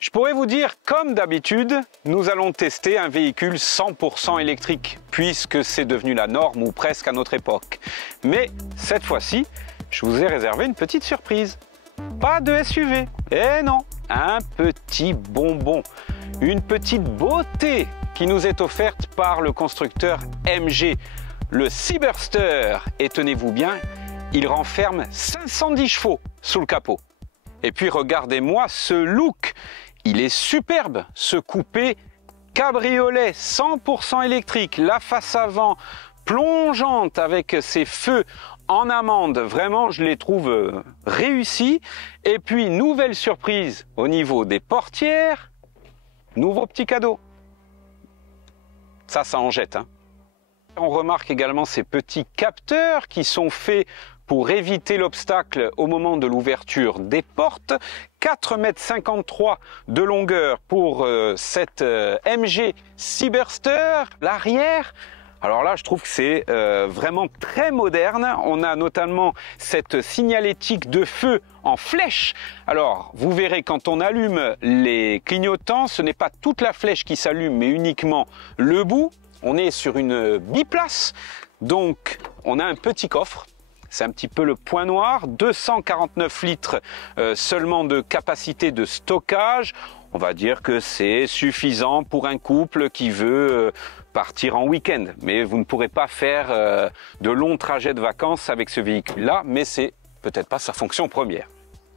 Je pourrais vous dire, comme d'habitude, nous allons tester un véhicule 100% électrique, puisque c'est devenu la norme ou presque à notre époque. Mais cette fois-ci, je vous ai réservé une petite surprise. Pas de SUV, eh non, un petit bonbon, une petite beauté qui nous est offerte par le constructeur MG, le Seaburster. Et tenez-vous bien, il renferme 510 chevaux sous le capot. Et puis regardez-moi ce look, il est superbe, ce coupé cabriolet 100% électrique, la face avant plongeante avec ses feux en amande, vraiment je les trouve réussis. Et puis nouvelle surprise au niveau des portières, nouveau petit cadeau. Ça en jette, hein. On remarque également ces petits capteurs qui sont faits pour éviter l'obstacle au moment de l'ouverture des portes. 4,53 m de longueur pour cette MG Seaburster. L'arrière, alors là je trouve que c'est vraiment très moderne. On a notamment cette signalétique de feu en flèche. Alors vous verrez, quand on allume les clignotants, ce n'est pas toute la flèche qui s'allume mais uniquement le bout. On est sur une biplace, donc on a un petit coffre. C'est un petit peu le point noir, 249 litres seulement de capacité de stockage. On va dire que c'est suffisant pour un couple qui veut partir en week-end. Mais vous ne pourrez pas faire de longs trajets de vacances avec ce véhicule-là, mais c'est peut-être pas sa fonction première.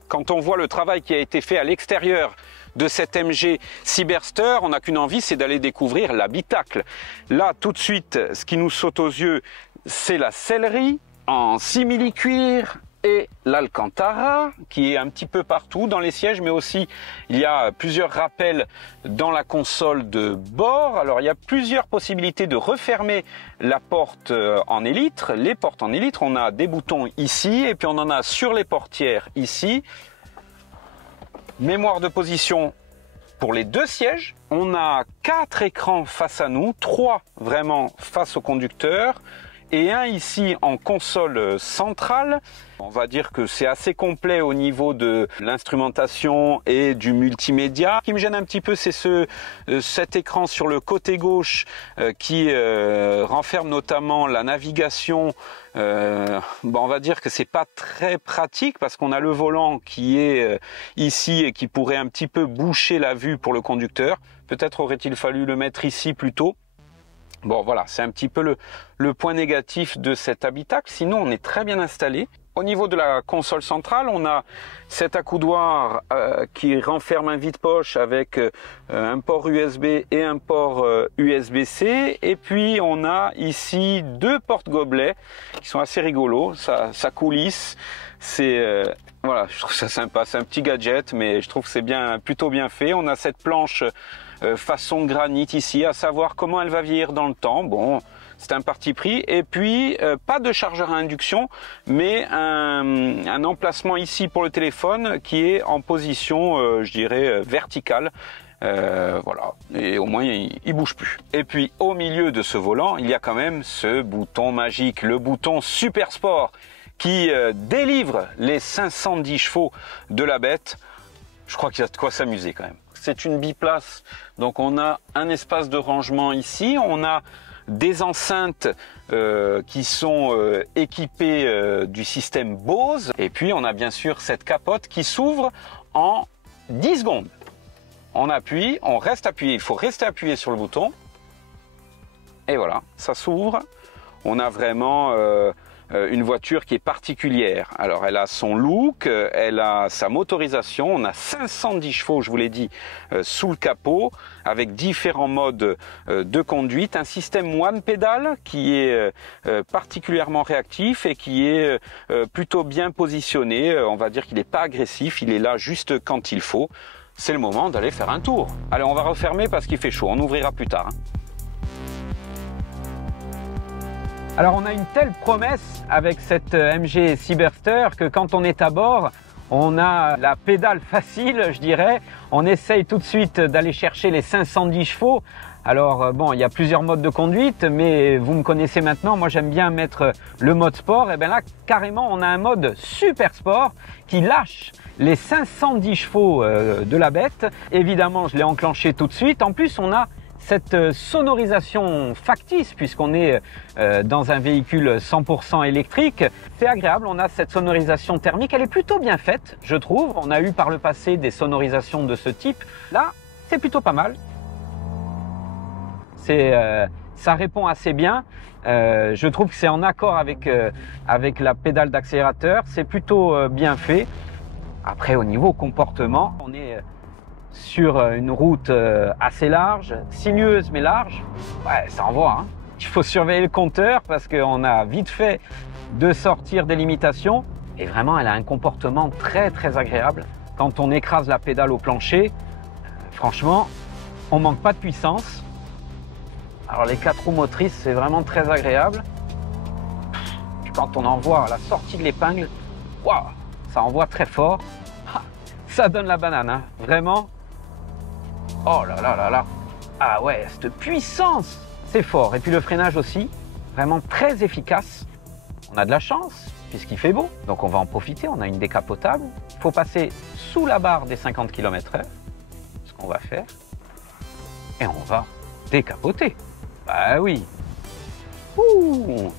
Quand on voit le travail qui a été fait à l'extérieur de cette MG Seaburster, on n'a qu'une envie, c'est d'aller découvrir l'habitacle. Là, tout de suite, ce qui nous saute aux yeux, c'est la sellerie en simili-cuir et l'Alcantara qui est un petit peu partout dans les sièges, mais aussi il y a plusieurs rappels dans la console de bord. Alors il y a plusieurs possibilités de refermer la porte en élytre. Les portes en élytre, on a des boutons ici et puis on en a sur les portières ici. Mémoire de position pour les deux sièges. On a 4 écrans face à nous, 3 vraiment face au conducteur et un ici en console centrale. On va dire que c'est assez complet au niveau de l'instrumentation et du multimédia. Ce qui me gêne un petit peu, c'est cet écran sur le côté gauche qui renferme notamment la navigation. On va dire que c'est pas très pratique parce qu'on a le volant qui est ici et qui pourrait un petit peu boucher la vue pour le conducteur. Peut-être aurait-il fallu le mettre ici plutôt. Bon voilà, c'est un petit peu le point négatif de cet habitacle. Sinon, on est très bien installé. Au niveau de la console centrale, on a cet accoudoir qui renferme un vide-poche avec un port USB et un port USB-C. Et puis on a ici 2 porte-gobelets qui sont assez rigolos. Ça coulisse. Voilà, je trouve ça sympa. C'est un petit gadget, mais je trouve que c'est plutôt bien fait. On a cette planche façon granit ici, à savoir comment elle va vieillir dans le temps. Bon, c'est un parti pris. Et puis pas de chargeur à induction, mais un emplacement ici pour le téléphone qui est en position, je dirais, verticale. Voilà, et au moins il bouge plus. Et puis au milieu de ce volant, il y a quand même ce bouton magique, le bouton Super Sport, qui délivre les 510 chevaux de la bête. Je crois qu'il y a de quoi s'amuser quand même. C'est une biplace, donc on a un espace de rangement ici, on a des enceintes qui sont équipées du système Bose, et puis on a bien sûr cette capote qui s'ouvre en 10 secondes. On appuie, on reste appuyé, il faut rester appuyé sur le bouton, et voilà, ça s'ouvre. On a vraiment une voiture qui est particulière. Alors elle a son look, elle a sa motorisation, on a 510 chevaux, je vous l'ai dit, sous le capot, avec différents modes de conduite, un système one pedal qui est particulièrement réactif et qui est plutôt bien positionné. On va dire qu'il n'est pas agressif, il est là juste quand il faut. C'est le moment d'aller faire un tour. Allez, on va refermer parce qu'il fait chaud, on ouvrira plus tard. Alors on a une telle promesse avec cette MG Seaburster que quand on est à bord, on a la pédale facile, je dirais. On essaye tout de suite d'aller chercher les 510 chevaux Alors bon, il y a plusieurs modes de conduite, mais vous me connaissez maintenant, moi j'aime bien mettre le mode sport. Et bien là, carrément, on a un mode super sport qui lâche les 510 chevaux de la bête. Évidemment, je l'ai enclenché tout de suite. En plus, on a cette sonorisation factice puisqu'on est dans un véhicule 100% électrique. C'est agréable, on a cette sonorisation thermique, elle est plutôt bien faite, je trouve. On a eu par le passé des sonorisations de ce type. Là, c'est plutôt pas mal. Ça répond assez bien. Je trouve que c'est en accord avec la pédale d'accélérateur. C'est plutôt bien fait. Après, au niveau comportement, on est sur une route assez large, sinueuse mais large. Ouais, ça envoie, hein. Il faut surveiller le compteur parce qu'on a vite fait de sortir des limitations. Et vraiment, elle a un comportement très très agréable. Quand on écrase la pédale au plancher, franchement, on manque pas de puissance. Alors les 4 roues motrices, c'est vraiment très agréable. Puis quand on envoie à la sortie de l'épingle, waouh, ça envoie très fort. Ça donne la banane, hein. Vraiment. Oh là là là là. Ah ouais, cette puissance, c'est fort. Et puis le freinage aussi, vraiment très efficace. On a de la chance puisqu'il fait beau, donc on va en profiter. On a une décapotable. Il faut passer sous la barre des 50 km/h, ce qu'on va faire. Et on va décapoter. Bah oui. Ouh.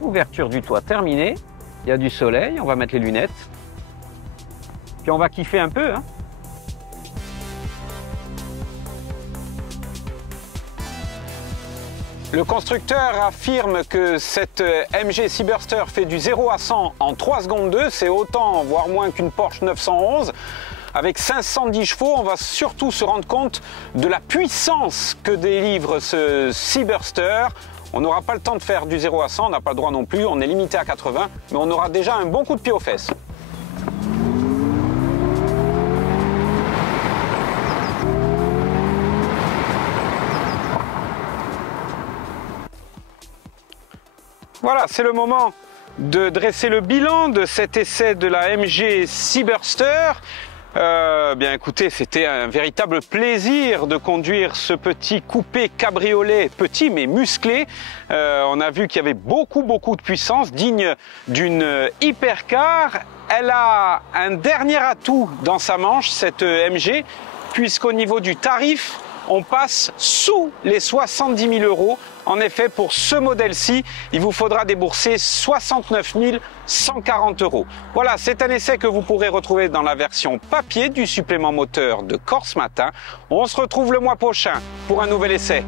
Ouverture du toit terminée. Il y a du soleil, on va mettre les lunettes. Puis on va kiffer un peu, hein. Le constructeur affirme que cette MG Seaburster fait du 0 à 100 en 3 secondes 2. C'est autant, voire moins qu'une Porsche 911. Avec 510 chevaux, on va surtout se rendre compte de la puissance que délivre ce Seaburster. On n'aura pas le temps de faire du 0 à 100, on n'a pas le droit non plus, on est limité à 80, mais on aura déjà un bon coup de pied aux fesses. Voilà, c'est le moment de dresser le bilan de cet essai de la MG Seaburster. Bien écoutez, c'était un véritable plaisir de conduire ce petit coupé cabriolet, petit mais musclé. On a vu qu'il y avait beaucoup de puissance, digne d'une hypercar. Elle a un dernier atout dans sa manche, cette MG, puisqu'au niveau du tarif, on passe sous les 70 000 €. En effet, pour ce modèle-ci, il vous faudra débourser 69 140 €. Voilà, c'est un essai que vous pourrez retrouver dans la version papier du supplément moteur de Corse Matin. On se retrouve le mois prochain pour un nouvel essai.